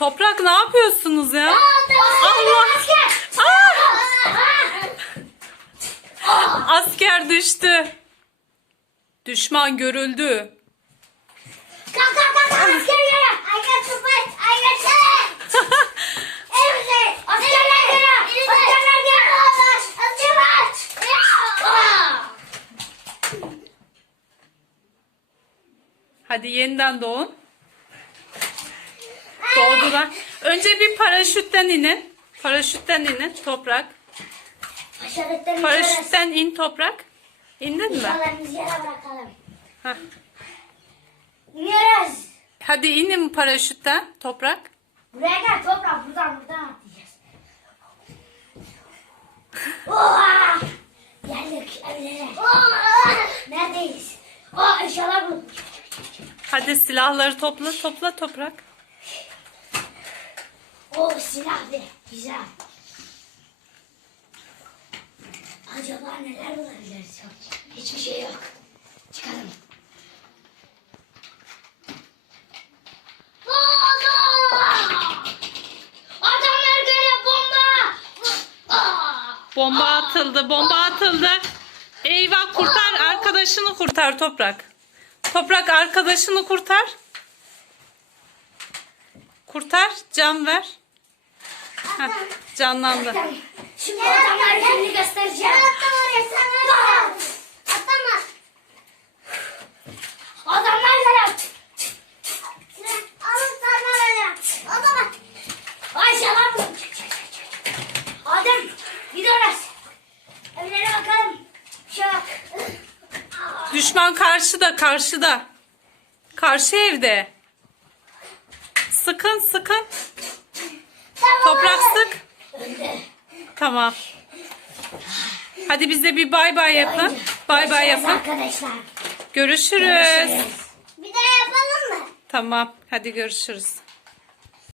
Toprak ne yapıyorsunuz ya? Allah! Aa! Asker düştü. Düşman görüldü. Kalk kalk kalk asker to fight. I got to Evet. Askerler geliyor. Askerler geliyor. Askerler. Hadi yeniden doğun. Doğdular. Önce bir paraşütten inin. Paraşütten inin toprak. Paraşütten in toprak. İndin mi? İnşallahımızı yere bırakalım. İniyoruz. Hadi inin paraşütten toprak. Buraya gel toprak. Buradan buradan atlayacağız. Oha! Geldik evlere. Neredeyiz? Aa eşyalar bulduk. Hadi silahları topla topla toprak. O silah be. Güzel. Acaba neler bulabiliriz? Hiçbir şey yok. Çıkalım. Adamlar geliyor bomba! Bomba atıldı, bomba atıldı. Eyvah kurtar arkadaşını kurtar toprak. Toprak arkadaşını kurtar. Kurtar, can ver. Heh, canlandı. Şimdi adamlar gününü göstereceğim. Oraya sen Atlama. Adamlar geliyor. Alın sana öyle. Adamlar. Ayşe lan bu. Adem gidiyoruz. Evlere bakalım. Şak. Düşman karşıda, karşıda. Karşı evde. Sıkın, sıkın. Toprak sık. Tamam. Hadi bize bir bay bay yapın. Bay bay yapın. Arkadaşlar. Görüşürüz. Bir daha yapalım mı? Tamam. Hadi görüşürüz.